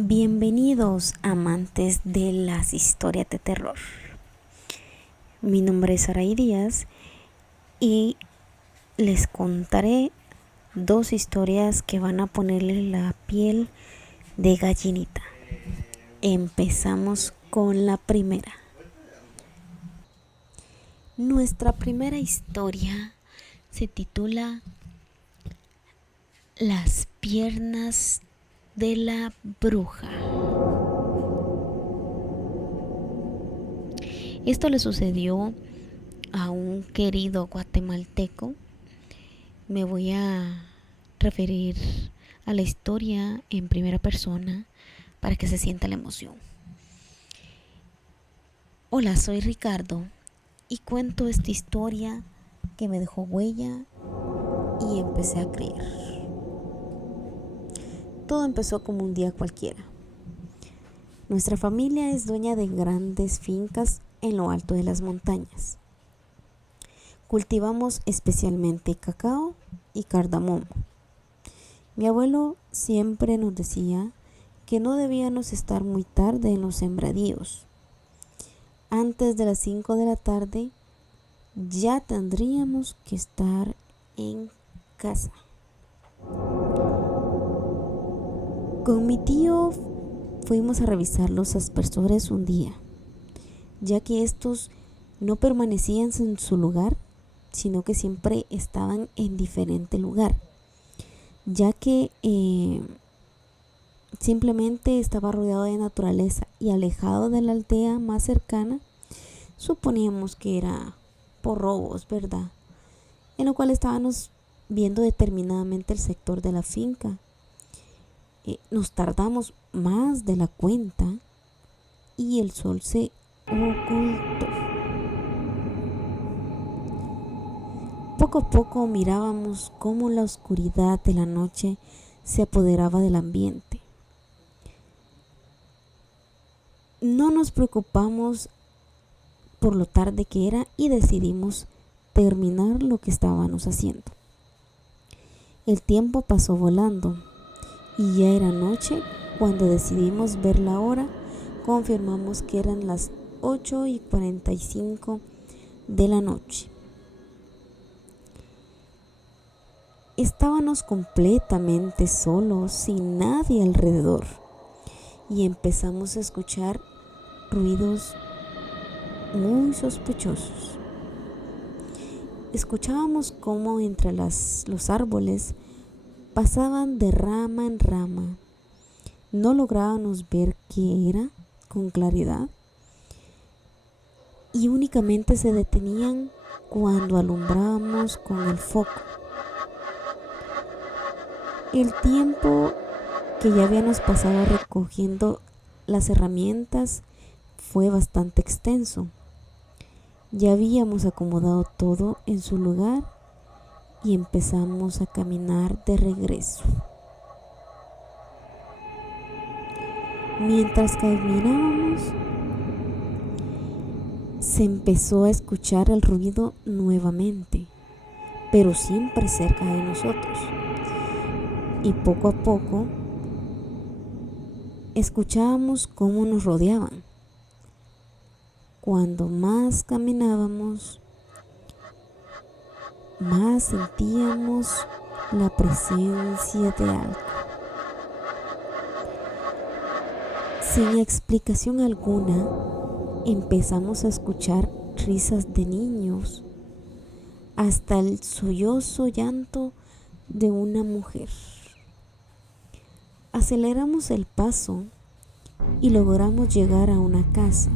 Bienvenidos amantes de las historias de terror. Mi nombre es Saray Díaz y les contaré dos historias que van a ponerle la piel de gallinita. Empezamos con la primera. Nuestra primera historia se titula Las piernas de la bruja. Esto le sucedió a un querido guatemalteco. Me voy a referir a la historia en primera persona para que se sienta la emoción. Hola, soy Ricardo y cuento esta historia que me dejó huella y empecé a creer. Todo empezó como un día cualquiera. Nuestra familia es dueña de grandes fincas en lo alto de las montañas. Cultivamos especialmente cacao y cardamomo. Mi abuelo siempre nos decía que no debíamos estar muy tarde en los sembradíos. Antes de las 5 de la tarde ya tendríamos que estar en casa. Con mi tío fuimos a revisar los aspersores un día, ya que estos no permanecían en su lugar, sino que siempre estaban en diferente lugar, ya que simplemente estaba rodeado de naturaleza y alejado de la aldea más cercana. Suponíamos que era por robos, ¿verdad? En lo cual estábamos viendo determinadamente el sector de la finca. Nos tardamos más de la cuenta y el sol se ocultó. Poco a poco mirábamos cómo la oscuridad de la noche se apoderaba del ambiente. No nos preocupamos por lo tarde que era y decidimos terminar lo que estábamos haciendo. El tiempo pasó volando y ya era noche cuando decidimos ver la hora. Confirmamos que eran las 8:45 de la noche. Estábamos completamente solos, sin nadie alrededor, y empezamos a escuchar ruidos muy sospechosos. Escuchábamos cómo entre los árboles pasaban de rama en rama. No lográbamos ver qué era con claridad y únicamente se detenían cuando alumbrábamos con el foco. El tiempo que ya habíamos pasado recogiendo las herramientas fue bastante extenso. Ya habíamos acomodado todo en su lugar y empezamos a caminar de regreso. Mientras caminábamos, se empezó a escuchar el ruido nuevamente, pero siempre cerca de nosotros. Y poco a poco escuchábamos cómo nos rodeaban. Cuando más caminábamos, más sentíamos la presencia de algo. Sin explicación alguna, empezamos a escuchar risas de niños, hasta el sollozo llanto de una mujer. Aceleramos el paso y logramos llegar a una casa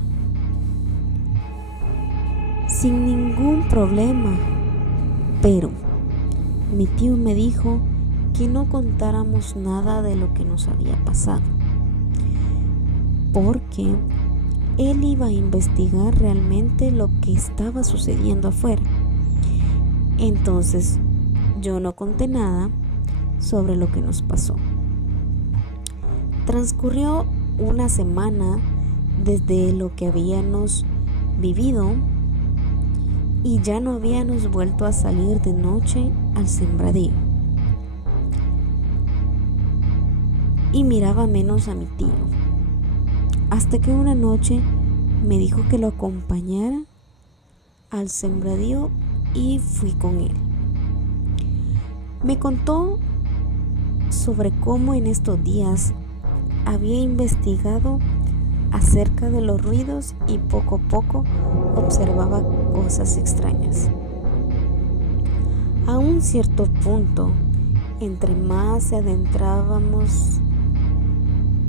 sin ningún problema, pero mi tío me dijo que no contáramos nada de lo que nos había pasado, porque él iba a investigar realmente lo que estaba sucediendo afuera. Entonces yo no conté nada sobre lo que nos pasó. Transcurrió una semana desde lo que habíamos vivido y ya no habíamos vuelto a salir de noche al sembradío. y miraba menos a mi tío, hasta que una noche me dijo que lo acompañara al sembradío y fui con él. Me contó sobre cómo en estos días había investigado acerca de los ruidos y poco a poco observaba cosas extrañas. A un cierto punto, entre más se adentrábamos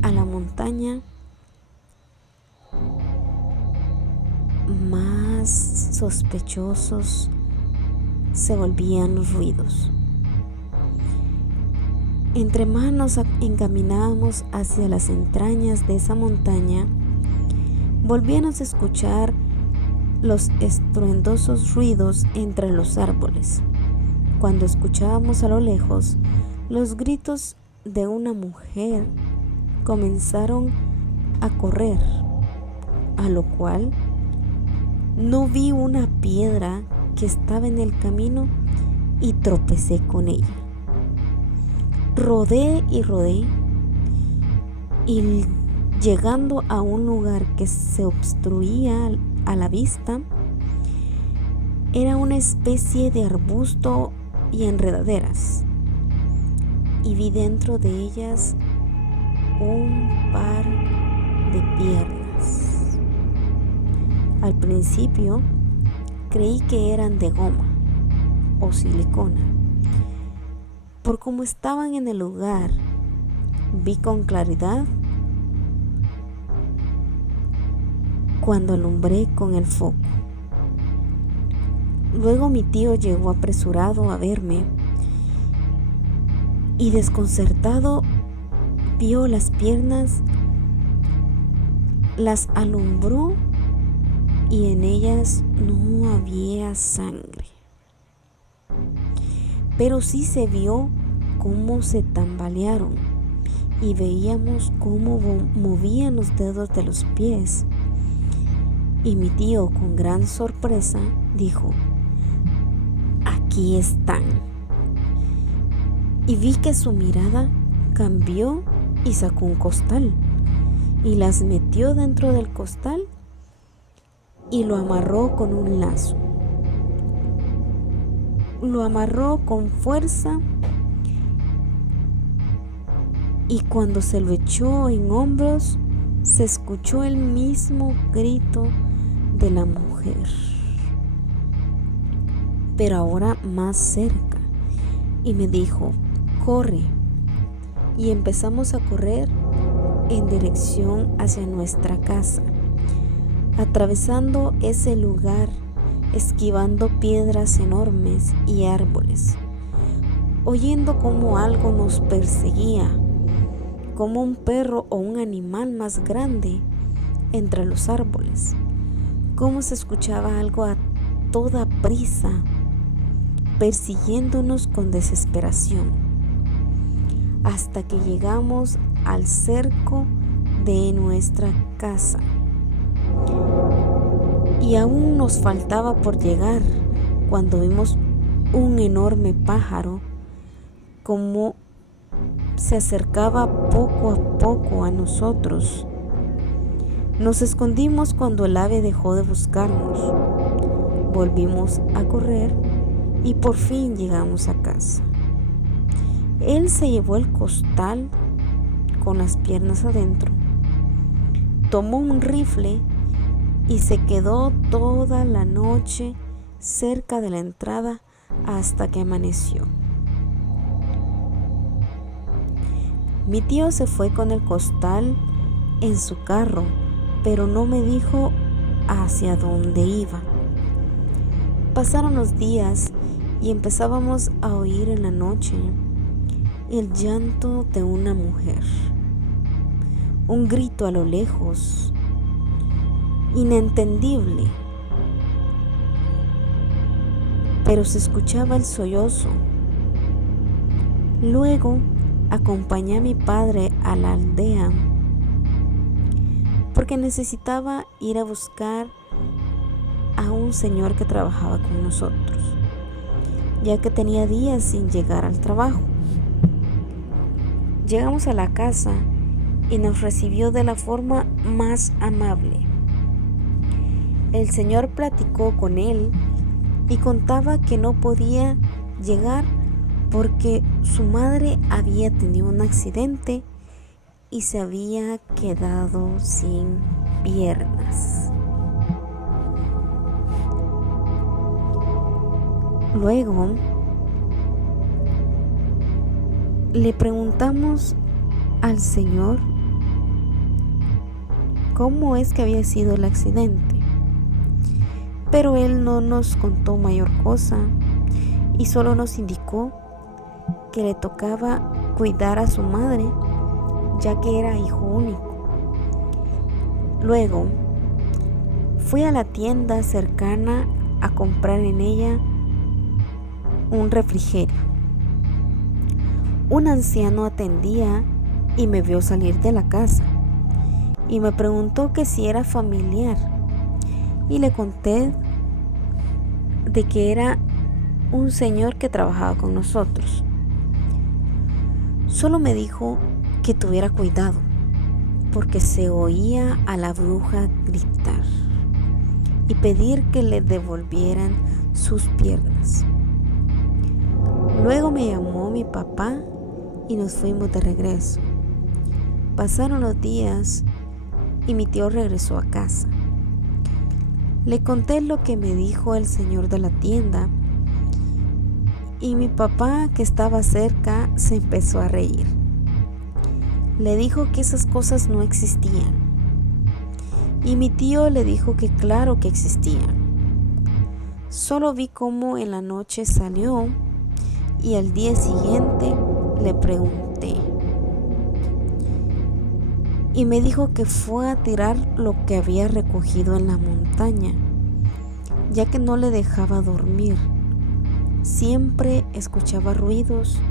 a la montaña, más sospechosos se volvían los ruidos. Entre más nos encaminábamos hacia las entrañas de esa montaña, volvíamos a escuchar los estruendosos ruidos entre los árboles. Cuando escuchábamos a lo lejos los gritos de una mujer, comenzaron a correr, a lo cual no vi una piedra que estaba en el camino y tropecé con ella. Rodé y llegando a un lugar que se obstruía a la vista, era una especie de arbusto y enredaderas, y vi dentro de ellas un par de piernas. Al principio creí que eran de goma o silicona. Por cómo estaban en el lugar, vi con claridad cuando alumbré con el foco. Luego mi tío llegó apresurado a verme y desconcertado vio las piernas, las alumbró y en ellas no había sangre. Pero sí se vio cómo se tambalearon y veíamos cómo movían los dedos de los pies. Y mi tío, con gran sorpresa, dijo: "Aquí están". Y vi que su mirada cambió y sacó un costal y las metió dentro del costal y lo amarró con un lazo. Lo amarró con fuerza y cuando se lo echó en hombros, se escuchó el mismo grito de la mujer, pero ahora más cerca, y me dijo: "Corre". Y empezamos a correr en dirección hacia nuestra casa, atravesando ese lugar, esquivando piedras enormes y árboles, oyendo como algo nos perseguía, como un perro o un animal más grande entre los árboles, como se escuchaba algo a toda prisa, persiguiéndonos con desesperación, hasta que llegamos al cerco de nuestra casa. Y aún nos faltaba por llegar cuando vimos un enorme pájaro como se acercaba poco a poco a nosotros. Nos escondimos cuando el ave dejó de buscarnos. Volvimos a correr y por fin llegamos a casa. Él se llevó el costal con las piernas adentro, tomó un rifle y se quedó toda la noche cerca de la entrada hasta que amaneció. Mi tío se fue con el costal en su carro, pero no me dijo hacia dónde iba. Pasaron los días y empezábamos a oír en la noche el llanto de una mujer, un grito a lo lejos, inentendible, pero se escuchaba el sollozo. Luego acompañé a mi padre a la aldea porque necesitaba ir a buscar a un señor que trabajaba con nosotros, ya que tenía días sin llegar al trabajo. Llegamos a la casa y nos recibió de la forma más amable. El Señor platicó con él y contaba que no podía llegar porque su madre había tenido un accidente y se había quedado sin piernas. Luego le preguntamos al Señor cómo es que había sido el accidente, pero Él no nos contó mayor cosa y solo nos indicó que le tocaba cuidar a su madre, ya que era hijo único. Luego fui a la tienda cercana a comprar en ella un refrigerio. Un anciano atendía y me vio salir de la casa y me preguntó que si era familiar, y le conté de que era un señor que trabajaba con nosotros. Solo me dijo que tuviera cuidado porque se oía a la bruja gritar y pedir que le devolvieran sus piernas. Luego me llamó mi papá y nos fuimos de regreso. Pasaron los días y mi tío regresó a casa. Le conté lo que me dijo el señor de la tienda y mi papá, que estaba cerca, se empezó a reír. Le dijo que esas cosas no existían y mi tío le dijo que claro que existían. Solo vi cómo en la noche salió y al día siguiente le pregunté y me dijo que fue a tirar lo que había recogido en la montaña, ya que no le dejaba dormir. Siempre escuchaba ruidos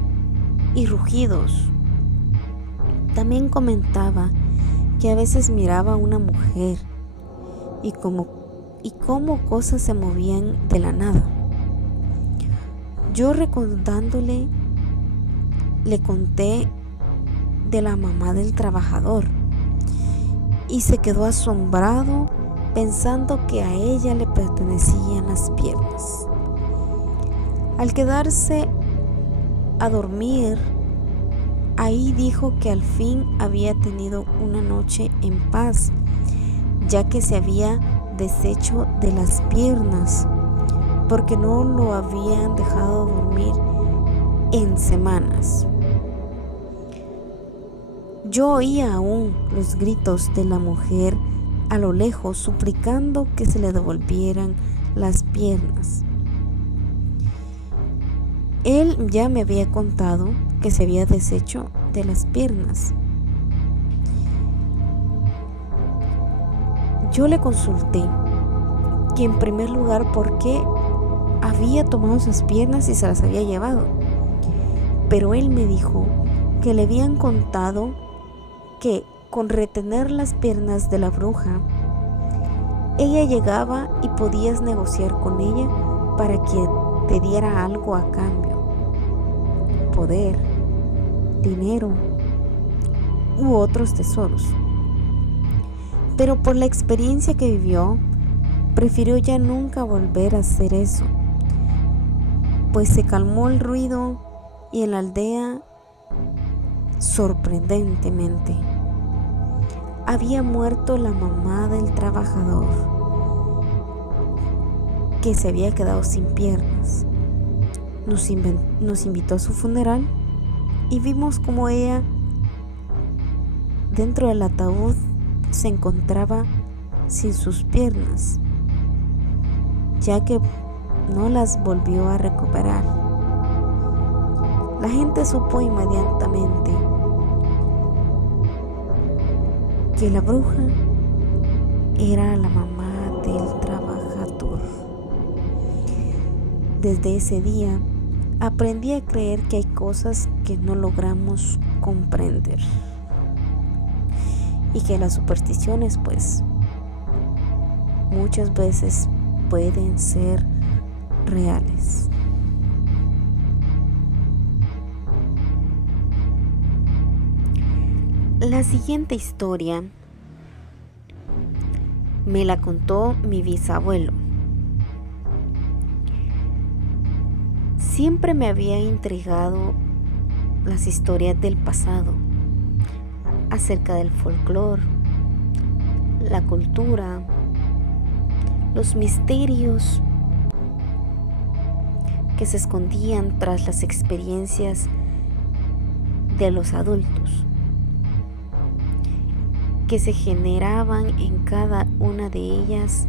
y rugidos. También comentaba que a veces miraba a una mujer y cómo cosas se movían de la nada. Yo, recordándole, le conté de la mamá del trabajador y se quedó asombrado pensando que a ella le pertenecían las piernas. Al quedarse a dormir, ahí dijo que al fin había tenido una noche en paz, ya que se había deshecho de las piernas porque no lo habían dejado dormir en semanas. Yo oía aún los gritos de la mujer a lo lejos suplicando que se le devolvieran las piernas. Él ya me había contado que se había deshecho de las piernas. Yo le consulté que en primer lugar por qué había tomado sus piernas y se las había llevado, pero él me dijo que le habían contado que con retener las piernas de la bruja, ella llegaba y podías negociar con ella para que te diera algo a cambio: poder, dinero u otros tesoros. Pero por la experiencia que vivió, prefirió ya nunca volver a hacer eso, pues se calmó el ruido y en la aldea, sorprendentemente, había muerto la mamá del trabajador, que se había quedado sin piernas. Nos invitó a su funeral y vimos cómo ella, dentro del ataúd, se encontraba sin sus piernas, ya que no las volvió a recuperar. La gente supo inmediatamente que la bruja era la mamá del trabajador. Desde ese día aprendí a creer que hay cosas que no logramos comprender y que las supersticiones, pues, muchas veces pueden ser reales. La siguiente historia me la contó mi bisabuelo. Siempre me había intrigado las historias del pasado, acerca del folclore, la cultura, los misterios que se escondían tras las experiencias de los adultos, que se generaban en cada una de ellas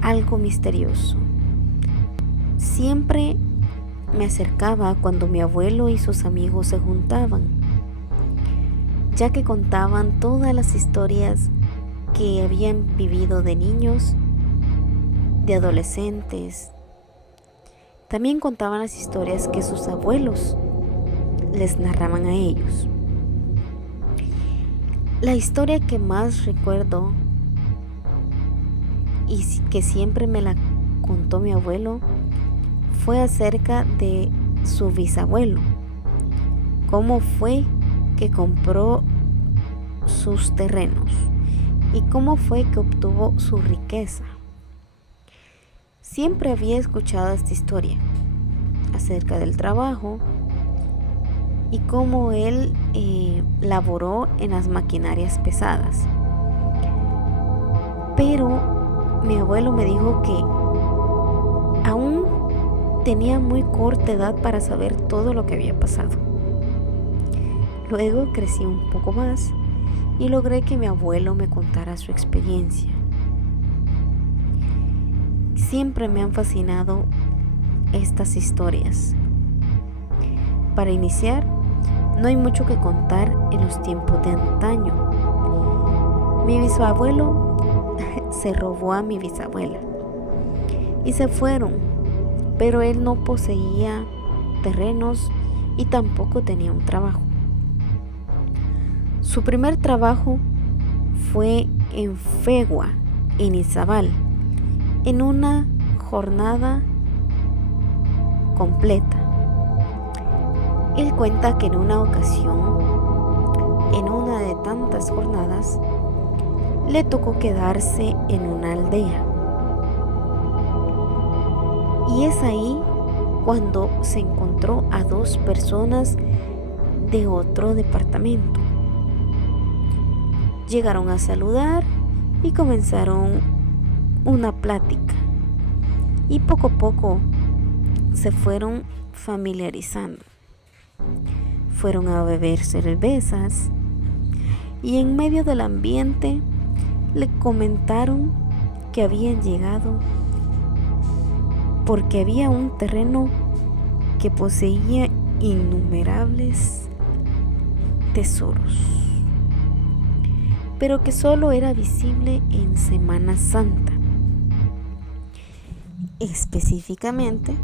algo misterioso. Siempre me acercaba cuando mi abuelo y sus amigos se juntaban, ya que contaban todas las historias que habían vivido de niños, de adolescentes. También contaban las historias que sus abuelos les narraban a ellos. La historia que más recuerdo y que siempre me la contó mi abuelo fue acerca de su bisabuelo, cómo fue que compró sus terrenos y cómo fue que obtuvo su riqueza. Siempre había escuchado esta historia acerca del trabajo y cómo él laboró en las maquinarias pesadas. Pero mi abuelo me dijo que aún tenía muy corta edad para saber todo lo que había pasado. Luego crecí un poco más y logré que mi abuelo me contara su experiencia. Siempre me han fascinado estas historias. Para iniciar, no hay mucho que contar en los tiempos de antaño. Mi bisabuelo se robó a mi bisabuela y se fueron, pero él no poseía terrenos y tampoco tenía un trabajo. Su primer trabajo fue en Fegua, en Izabal, en una jornada completa. Él cuenta que en una ocasión, en una de tantas jornadas, le tocó quedarse en una aldea. Y es ahí cuando se encontró a dos personas de otro departamento. Llegaron a saludar y comenzaron una plática. Y poco a poco se fueron familiarizando. Fueron a beber cervezas y en medio del ambiente le comentaron que habían llegado porque había un terreno que poseía innumerables tesoros, pero que solo era visible en Semana Santa. Específicamente,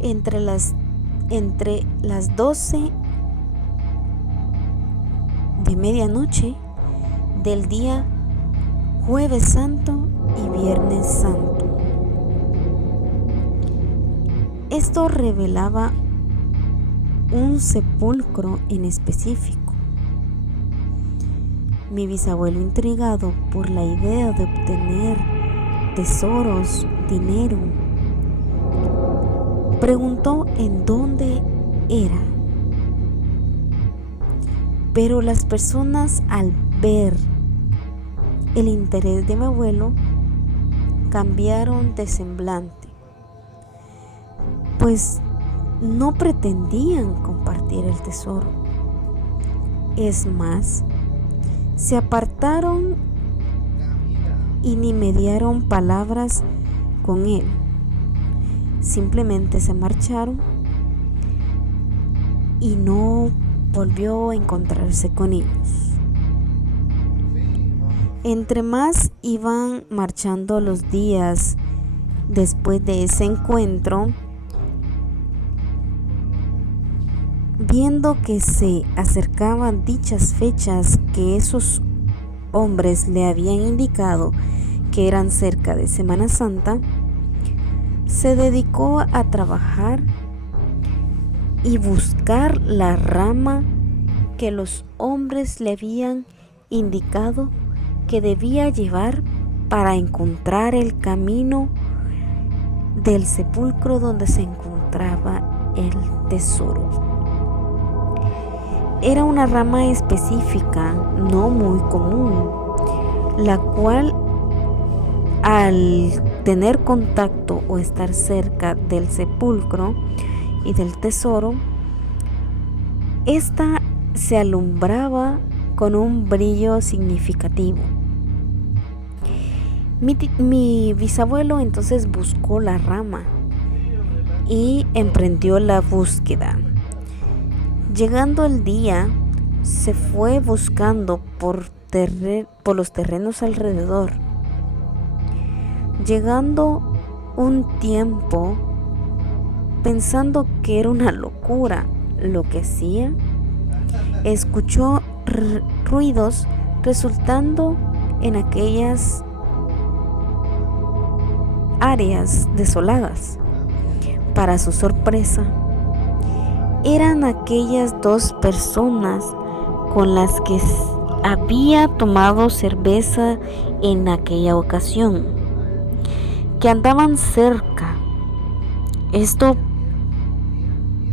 entre las 12 de medianoche del día Jueves Santo y Viernes Santo. Esto revelaba un sepulcro en específico. Mi bisabuelo, intrigado por la idea de obtener tesoros, dinero, preguntó en dónde era. Pero las personas, al ver el interés de mi abuelo, cambiaron de semblante, pues no pretendían compartir el tesoro. Es más, se apartaron y ni mediaron palabras con él. Simplemente se marcharon y no volvió a encontrarse con ellos. Entre más iban marchando los días después de ese encuentro, viendo que se acercaban dichas fechas que esos hombres le habían indicado que eran cerca de Semana Santa, se dedicó a trabajar y buscar la rama que los hombres le habían indicado que debía llevar para encontrar el camino del sepulcro donde se encontraba el tesoro. Era una rama específica, no muy común, la cual al tener contacto o estar cerca del sepulcro y del tesoro, esta se alumbraba con un brillo significativo. Mi bisabuelo entonces buscó la rama y emprendió la búsqueda. Llegando el día, se fue buscando por los terrenos alrededor. Llegando un tiempo, pensando que era una locura lo que hacía, escuchó ruidos resultando en aquellas áreas desoladas. Para su sorpresa, eran aquellas dos personas con las que había tomado cerveza en aquella ocasión, que andaban cerca. Esto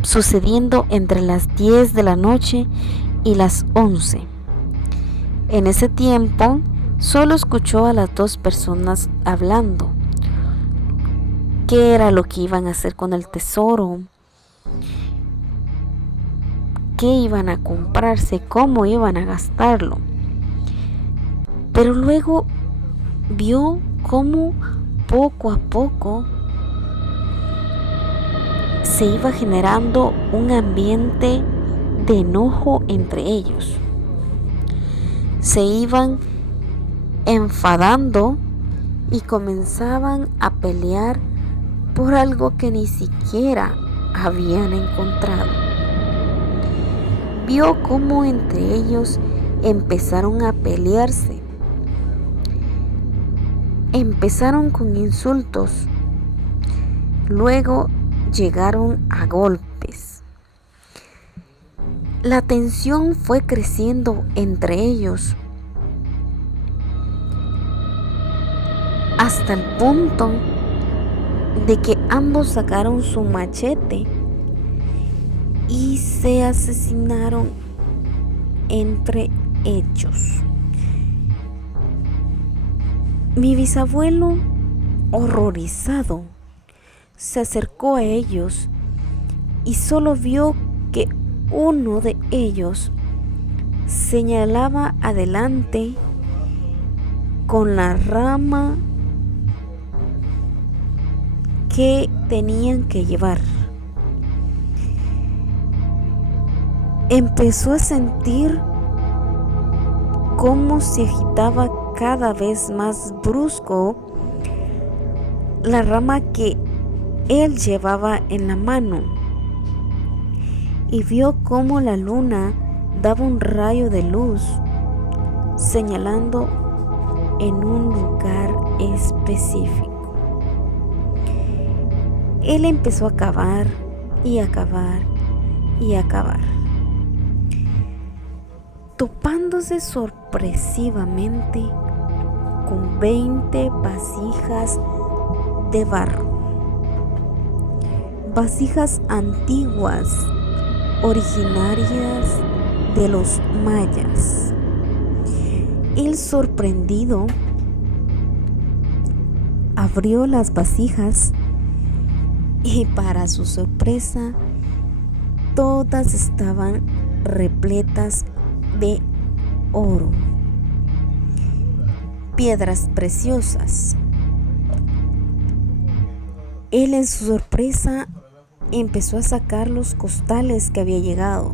sucediendo entre las 10 de la noche y las 11. En ese tiempo, solo escuchó a las dos personas hablando. ¿Qué era lo que iban a hacer con el tesoro? ¿Qué iban a comprarse? ¿Cómo iban a gastarlo? Pero luego vio cómo poco a poco se iba generando un ambiente de enojo entre ellos. Se iban enfadando y comenzaban a pelear por algo que ni siquiera habían encontrado. Vio cómo entre ellos empezaron a pelearse. Empezaron con insultos, luego llegaron a golpes. La tensión fue creciendo entre ellos hasta el punto de que ambos sacaron su machete y se asesinaron entre ellos. Mi bisabuelo, horrorizado, se acercó a ellos y solo vio que uno de ellos señalaba adelante con la rama que tenían que llevar. Empezó a sentir cómo se agitaba cada vez más brusco la rama que él llevaba en la mano, y vio cómo la luna daba un rayo de luz señalando en un lugar específico. Él empezó a cavar y a cavar y a cavar, topándose sorpresivamente con 20 vasijas de barro, vasijas antiguas originarias de los mayas. Él, sorprendido, abrió las vasijas y, para su sorpresa, todas estaban repletas de oro, piedras preciosas. Él, en su sorpresa, empezó a sacar los costales que había llegado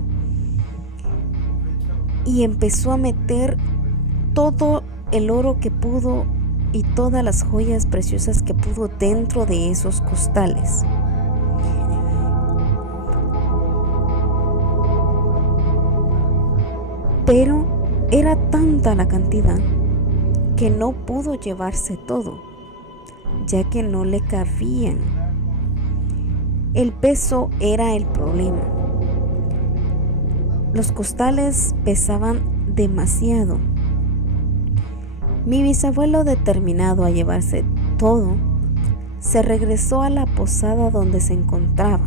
y empezó a meter todo el oro que pudo y todas las joyas preciosas que pudo dentro de esos costales. Pero era tanta la cantidad que no pudo llevarse todo, ya que no le cabían. El peso era el problema. Los costales pesaban demasiado. Mi bisabuelo, determinado a llevarse todo, se regresó a la posada donde se encontraba,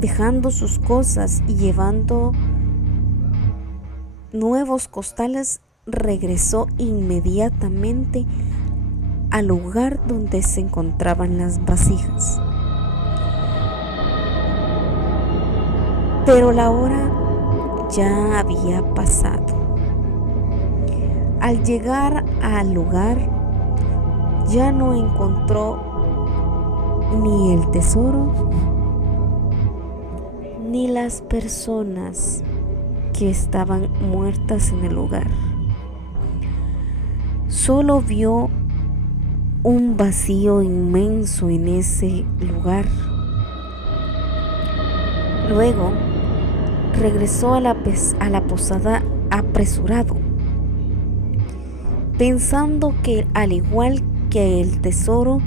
dejando sus cosas y llevando nuevos costales. Regresó inmediatamente al lugar donde se encontraban las vasijas. Pero la hora ya había pasado. Al llegar al lugar, ya no encontró ni el tesoro ni las personas que estaban muertas en el lugar. Solo vio un vacío inmenso en ese lugar. Luego regresó a la posada apresurado, pensando que al igual que el tesoro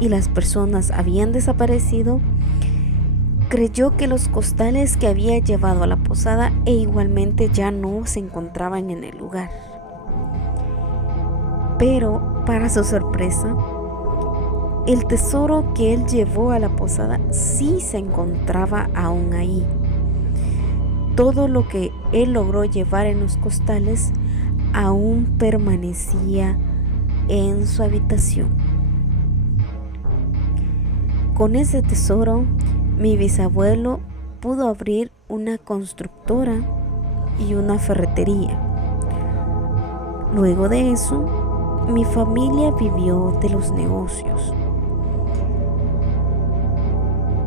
y las personas habían desaparecido, creyó que los costales que había llevado a la posada igualmente ya no se encontraban en el lugar. Pero, para su sorpresa, el tesoro que él llevó a la posada sí se encontraba aún ahí. Todo lo que él logró llevar en los costales aún permanecía en su habitación. Con ese tesoro, mi bisabuelo pudo abrir una constructora y una ferretería. Luego de eso, mi familia vivió de los negocios.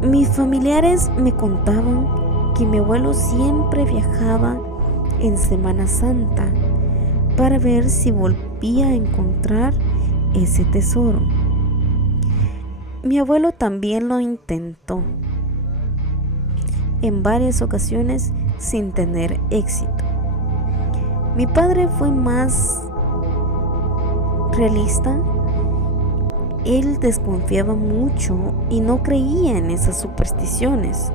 Mis familiares me contaban que mi abuelo siempre viajaba en Semana Santa para ver si volvía a encontrar ese tesoro. Mi abuelo también lo intentó en varias ocasiones sin tener éxito. Mi padre fue más realista. Él desconfiaba mucho y no creía en esas supersticiones.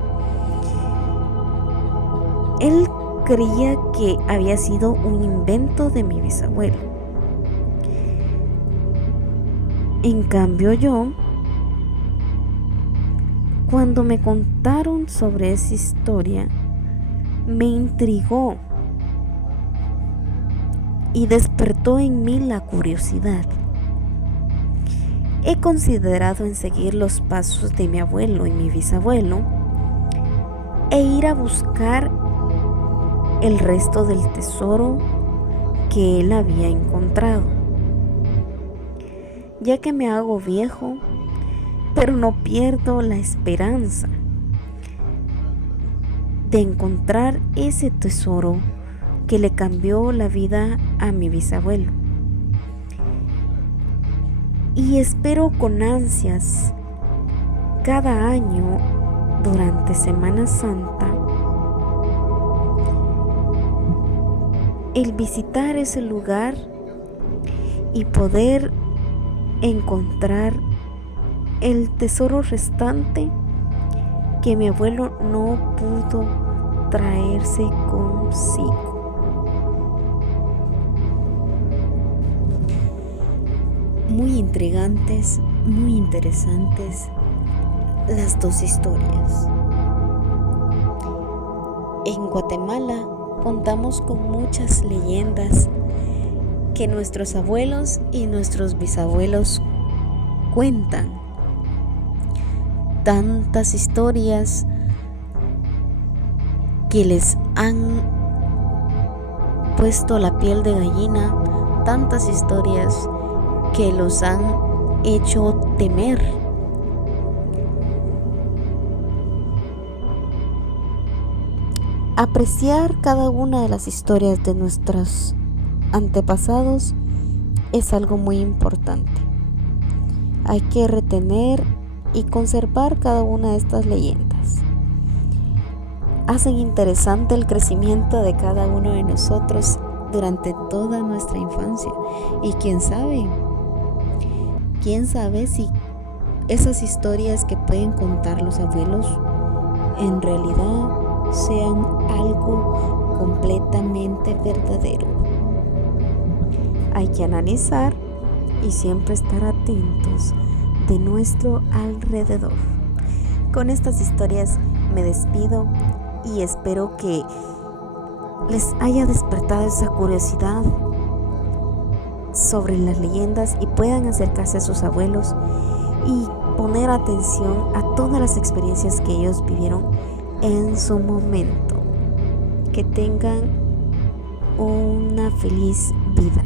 Él creía que había sido un invento de mi bisabuelo. En cambio yo, cuando me contaron sobre esa historia, me intrigó y despertó en mí la curiosidad. He considerado en seguir los pasos de mi abuelo y mi bisabuelo e ir a buscar el resto del tesoro que él había encontrado, ya que me hago viejo, pero no pierdo la esperanza de encontrar ese tesoro que le cambió la vida a mi bisabuelo. Y espero con ansias cada año durante Semana Santa el visitar ese lugar y poder encontrar el tesoro restante que mi abuelo no pudo traerse consigo. Muy intrigantes, muy interesantes las dos historias. En Guatemala contamos con muchas leyendas que nuestros abuelos y nuestros bisabuelos cuentan. Tantas historias que les han puesto la piel de gallina, tantas historias que los han hecho temer. Apreciar cada una de las historias de nuestros antepasados es algo muy importante. Hay que retener y conservar cada una de estas leyendas. Hacen interesante el crecimiento de cada uno de nosotros durante toda nuestra infancia. Y quién sabe si esas historias que pueden contar los abuelos en realidad sean algo completamente verdadero. Hay que analizar y siempre estar atentos de nuestro alrededor. Con estas historias me despido y espero que les haya despertado esa curiosidad sobre las leyendas y puedan acercarse a sus abuelos y poner atención a todas las experiencias que ellos vivieron en su momento. Que tengan una feliz vida.